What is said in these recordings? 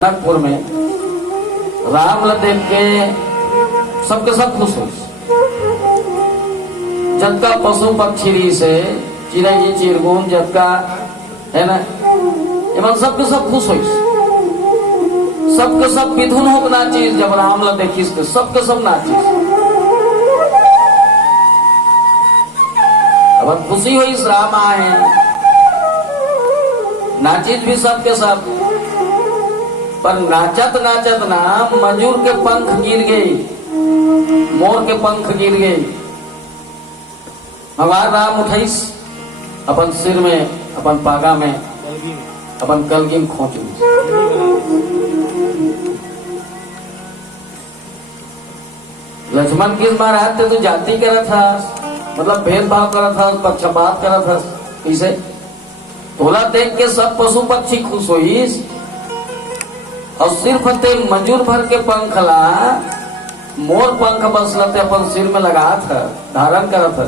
नागपुर में राम देख के सबके सब खुश हो। जबका पशु पक्षी से चिड़ै चिरगुन जबका है ना एवं सबके सब खुश हो। सबके सब विधुन हो नाचिस। जब राम देखिस तो सबके सब नाचिस। अब खुशी हुई राम आए नाचिस भी सबके सब। पर नाचत नाचत ना मजूर के पंख गिर गए, मोर के पंख गिर गए। भगवान राम उठाइस अपन सिर में अपन पागा में अपन कलगिम खोच ली। लक्ष्मण किस महाराज थे तो जाति करा था, मतलब भेदभाव करा था, पक्षपात करा था। इसे तोला देख के सब पशु पक्षी खुश हुई और सिर्फ ते मजूर भर के पंख ला मोर पंख बस लते अपन सिर में लगा था, धारण करा था।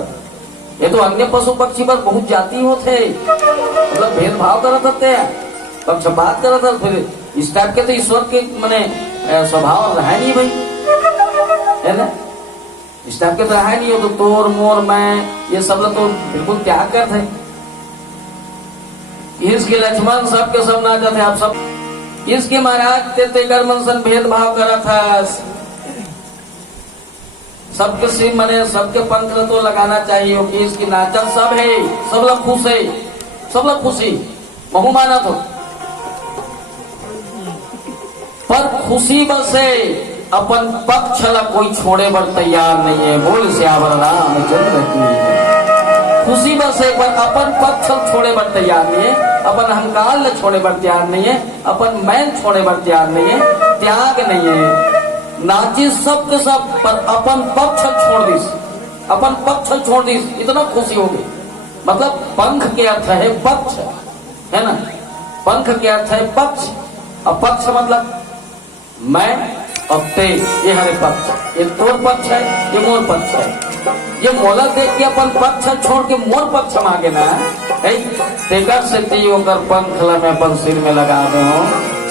ये तो अन्य पशु पक्षी पर बहुत जाति होते, मतलब भेदभाव करा था, पक्षपात करा था। फिर इस टाइप के तो ईश्वर के मने स्वभाव रहा नहीं भाई, है ना। इस टाइप के तो रहा नहीं हो तो तोर मोर मैं ये सब लोग तो बिल्कुल त्याग करते। इसके लक्ष्मण सबके सब ना जाते आप सब। इसके महाराज ते कर मनसन भेदभाव करा था। सबके सिर मने सबके पंख तो लगाना चाहिए कि इसकी नाचत सब है, सब लोग खुश है, सब लोग खुशी बहुमानत हो। पर खुशी बस है अपन पक्ष ला कोई छोड़े बर तैयार नहीं है। बोल सियावर रामचंद्र की। खुशी बस है पर अपन पक्ष छोड़े बर तैयार नहीं है, अपन अहंकार ले छोड़े बर तैयार नहीं है, अपन मैल छोड़े बर तैयार नहीं है, त्याग नहीं है। नाचिस सब के सब पर अपन पक्ष छोड़ दिस, अपन पक्ष छोड़ दिस, इतना खुशी हो गई। मतलब पंख के अर्थ है पक्ष, है ना। पंख के अर्थ है पक्ष, और पक्ष मतलब मैं और ते, ये हरे पक्ष। ये तोर पक्ष है, ये मोर पक्ष है। ये मोला देख के अपन पक्ष छोड़ के मोर पक्ष मांगे ना, तेकर से ती होकर पंख ला मैं अपन सिर में लगा दो।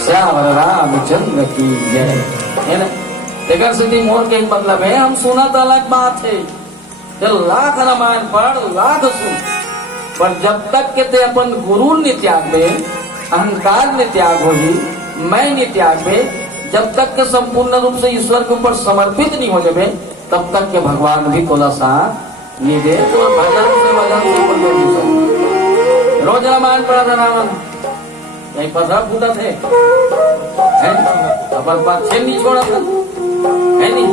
श्यावर रामचंद्र की जय, है ना। तेकर से ती मोर के एक मतलब है हम सुना तो अलग बात है, लाख रामायण पढ़ लाख सुन, पर जब तक के ते अपन गुरु ने त्याग दे, अहंकार ने त्याग हो ही, मैं ने त्याग दे, जब तक के संपूर्ण रूप से ईश्वर के ऊपर समर्पित नहीं हो जाए तब तक के भगवान भी तोला सा ये दे। तो भजन से रोज रामायण पढ़ा था रावण, यही पथरा फूटा थे, अपन पक्षे नहीं छोड़ा था, है नहीं।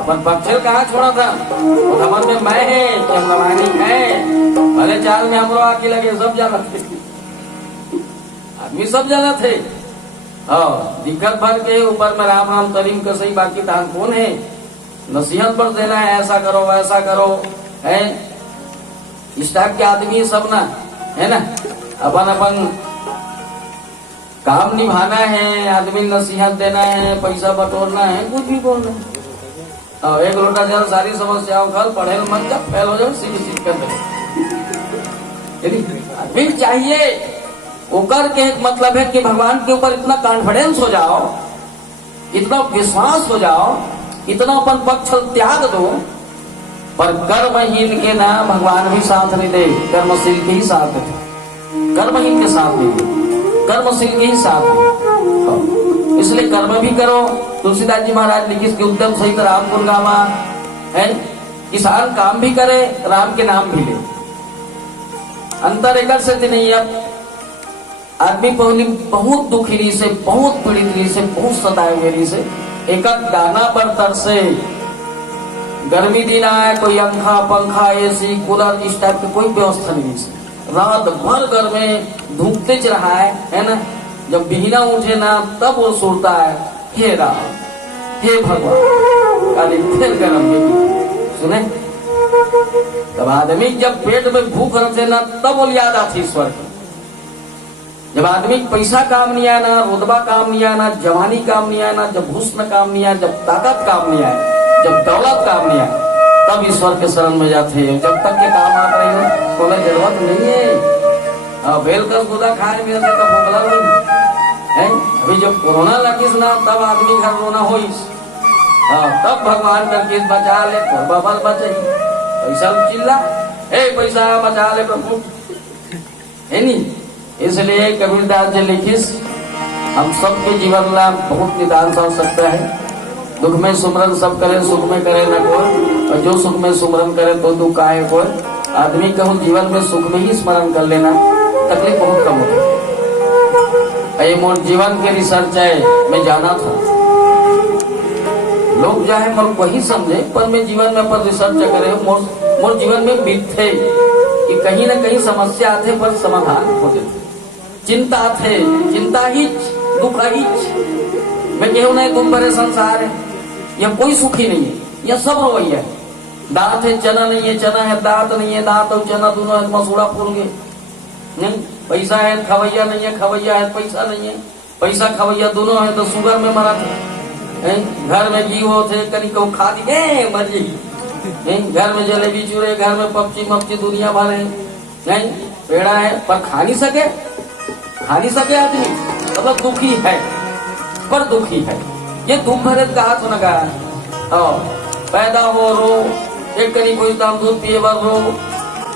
अपन पक्षे कहाँ छोड़ा था, समझ में मैं है चंद्रमानी है, भले चाल में हमरो आके लगे सब जाना थे, आदमी सब जाना थे। दिक्कत भर के ऊपर में राम राम करीम का सही, बाकी तान कौन है। नसीहत पर देना है, ऐसा करो वैसा करो, है इस टाइप के आदमी सब ना, है ना। अपन अपन काम निभाना है, आदमी नसीहत देना है, पैसा बटोरना है, कुछ भी बोलना है। एक लोटा जल सारी समस्याओं कल पढ़े मत जब फैल हो जाओ सीधी सीध कर दे। आदमी चाहिए उकर के एक मतलब है कि भगवान के ऊपर इतना कॉन्फिडेंस हो जाओ, इतना विश्वास हो जाओ, इतना अपन पक्ष त्याग दो। पर कर्महीन के ना भगवान भी साथ नहीं दे, कर्मशील के ही साथ दे। कर्महीन के साथ नहीं दे, कर्मशील के ही साथ दे। इसलिए कर्म भी करो। तुलसीदास जी महाराज लिखिस कि उद्यम सहित राम गुण गावा, है। किसान काम भी करे, राम के नाम भी ले। अंतर एक से नहीं। अब आदमी पहली बहुत दुखी से, बहुत पीड़ित से, बहुत सताए हुए से, एक दाना पर तरसे। गर्मी दिन आए, कोई अंखा पंखा एसी कूलर इस टाइप की कोई व्यवस्था नहीं से, रात भर घर में धूपते च रहा है ना। जब बिहना उठे ना तब वो सुनता है, हे राम हे भगवान, काली फिर गर्म सुने। तब आदमी जब पेट में भूख रखे ना तब वो याद आती ईश्वर की। जब आदमी पैसा काम नहीं आया ना, रुतबा काम नहीं आया ना, जवानी काम नहीं आया ना, जब हुस्न काम नहीं आया, जब ताकत काम नहीं आया, जब दौलत काम नहीं आया, तब ईश्वर के शरण में जाते हैं। जब तक के काम आते रहे कोई जरूरत नहीं है। बेल का गुदा खाए मेरे का भोगला नहीं है। अभी जब कोरोना लगिस ना तब आदमी घर रोना होइस। हाँ, तब भगवान का केस बचा ले तो बबल बचे पैसा चिल्ला पैसा बचा ले प्रभु है नी। इसलिए कबीरदास जी लिखिस हम सबके जीवन में बहुत निदान हो सकता है। दुख में सुमरन सब करे, सुख में करे न कोई, और जो सुख में सुमरन करे तो दुख आए कोई। आदमी कहूँ जीवन में सुख में ही स्मरण कर लेना, तकलीफ बहुत कम होती। ये मोर जीवन के रिसर्च है, मैं जाना था लोग चाहे मन वही समझे, पर मैं जीवन में पर रिसर्च करे मोर जीवन में बीते कि कहीं न कहीं समस्या आते पर समाधान हो जाते। चिंता थे, चिंता ही दुख ही, मैं कहूँ नहीं दुख भरे संसार है, यह कोई सुखी नहीं है, यह सब रोइया है। दांत है चना नहीं है, चना है दांत नहीं है, दांत और चना दोनों है मसूड़ा फूल गए नहीं। पैसा है खवैया नहीं है, खवैया है पैसा नहीं है, पैसा खवैया दोनों है तो शुगर में मरा थे। घर में घी हो थे कहीं को खा दी गए मर गई। घर में जलेबी चूरे, घर में पपची मपची दुनिया भर है नहीं, पेड़ा है पर खा नहीं सके आदमी, मतलब दुखी है पर दुखी है। ये दुख भरे कहा तो न कहा पैदा हो रो, एक करी कोई दाम दूध पिए बर रो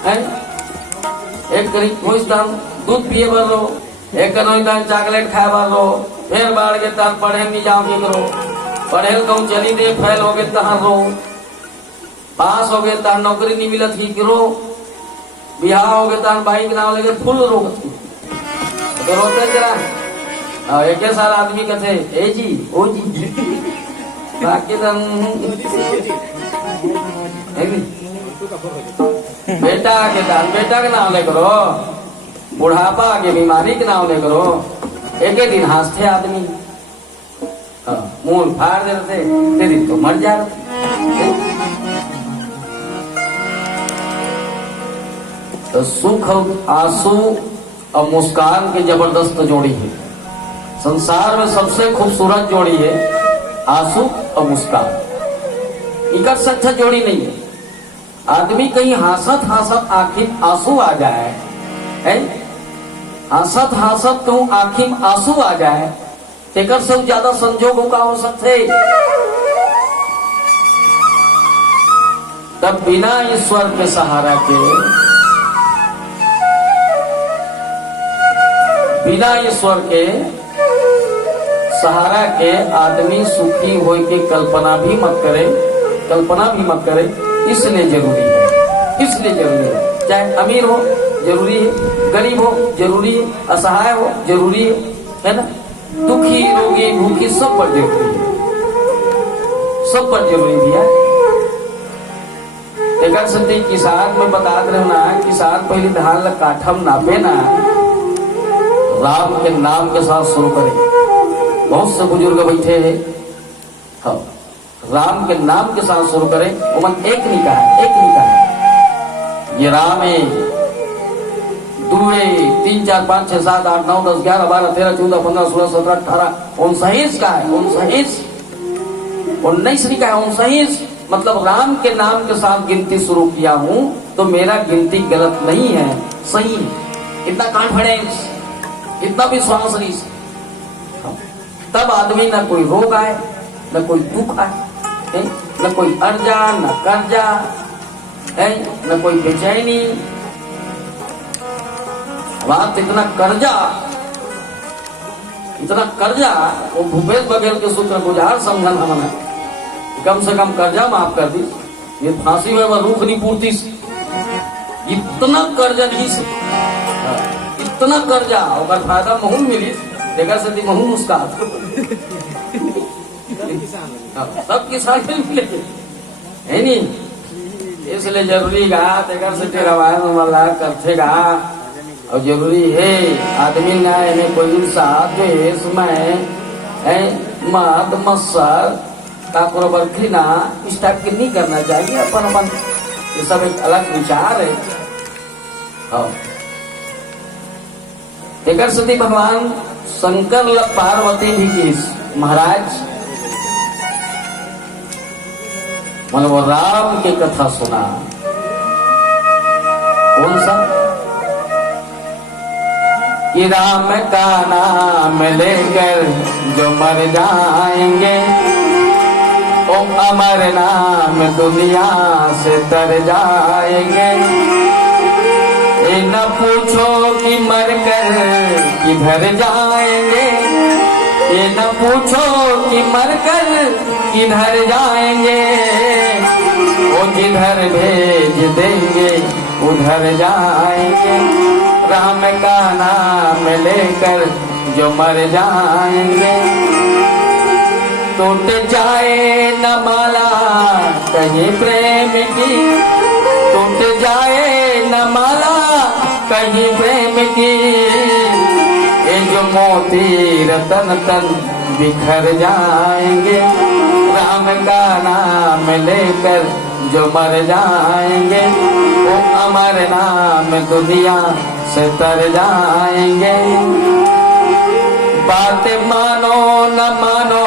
है, एक करी कोई दाम दूध पिए बर रो, एक करी दाम चॉकलेट खाए बर रो, फिर बाढ़ के तार पढ़े नहीं जाओ की करो, पढ़े कहूँ चली दे, फेल हो गए तहां रो, पास हो गए तार नौकरी नहीं मिलत ही रो, बिहार हो गए तार बाइक ना लगे फुल रो तो रोते जरा। एक साल आदमी कहते ए जी ओ जी बाकी बेटा के दान बेटा के नाम ले करो, बुढ़ापा के बीमारी के नाम ले करो। एक दिन हंसते आदमी मुंह फाड़ देते, दिन तो मर जा। तो सुख आंसू और मुस्कान की जबरदस्त जोड़ी है। संसार में सबसे खूबसूरत जोड़ी है आंसू और मुस्कान, इनका सच्चा जोड़ी नहीं है। आदमी कहीं हंसत आखिर आंसू आ जाए है, हंसत कहूँ आखिर आंसू आ जाए, तेकर से ज्यादा संजोग का हो सकते। तब बिना ईश्वर के सहारा के, बिना ईश्वर के सहारा के आदमी सुखी हो के कल्पना भी मत करे। इसलिए जरूरी है, चाहे अमीर हो जरूरी है, गरीब हो जरूरी है, असहाय हो जरूरी है ना, दुखी रोगी भूखी सब पर जरूरी भी है। एक सती किसान में बता रहे ना, किसान पहले धान काठम नापे ना, राम के नाम के साथ शुरू करें। बहुत से बुजुर्ग बैठे हैं, हाँ, राम के नाम के साथ शुरू करें। वो मन एक नहीं कहा है, ये राम है, 2 3 4 5 6 7 8 9 10 11 12 13 14 15 16 17 18 19 का है, 19 नहीं का है, 19 मतलब राम के नाम के साथ गिनती शुरू किया हूं तो मेरा गिनती गलत नहीं है, सही है। इतना कॉन्फिडेंस, इतना विश्वास नहीं, तब आदमी न कोई रोग आए, न कोई दुख आए, न कोई अर्जा न कर्जा, न कोई बेचैनी। बात इतना कर्जा वो भूपेश बघेल के सूत्र गुजार समझन हमने कम से कम कर्जा माफ कर दी, ये फांसी में रूख नहीं पूर्ति। इतना कर्जा नहीं से, इतना कर्जा और फायदा महू मिली, देखा से महू मुस्कान सब किसान मिले है नी। इसलिए जरूरी गा देखा से रामायण वाला करते गा, और जरूरी है आदमी ना इन्हें कोई साथ में मद मत्सर काकुर बरखीना इस टाइप की नहीं करना चाहिए। अपन ये सब एक अलग विचार है। एक सती भगवान शंकर ल पार्वती भी किस महाराज मतलब राम की कथा सुना। कौन सा कि राम का नाम लेकर जो मर जाएंगे, ओ अमर नाम दुनिया से तर जाएंगे। ये न पूछो कि मर कर किधर जाएंगे, ये न पूछो कि मर कर किधर जाएंगे, वो जिधर भेज देंगे उधर जाएंगे। राम का नाम लेकर जो मर जाएंगे, टूट जाए न माला कहीं प्रेम की, टूट जाए न माला कहीं प्रेम की, ये जो मोती रतन तन बिखर जाएंगे। राम का नाम लेकर जो मर जाएंगे, वो अमर नाम दुनिया से तर जाएंगे। बात मानो न मानो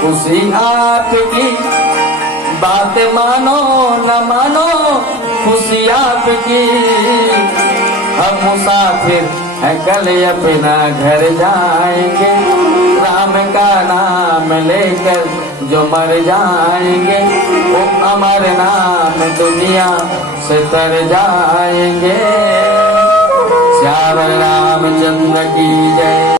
खुशी आपकी, बात मानो न मानो खुशी आपकी, हम मुसाफिर है कल अपना घर जाएंगे। राम का नाम लेकर जो मर जाएंगे, वो अमर नाम दुनिया से तर जाएंगे। श्याम रामचंद्र की जय।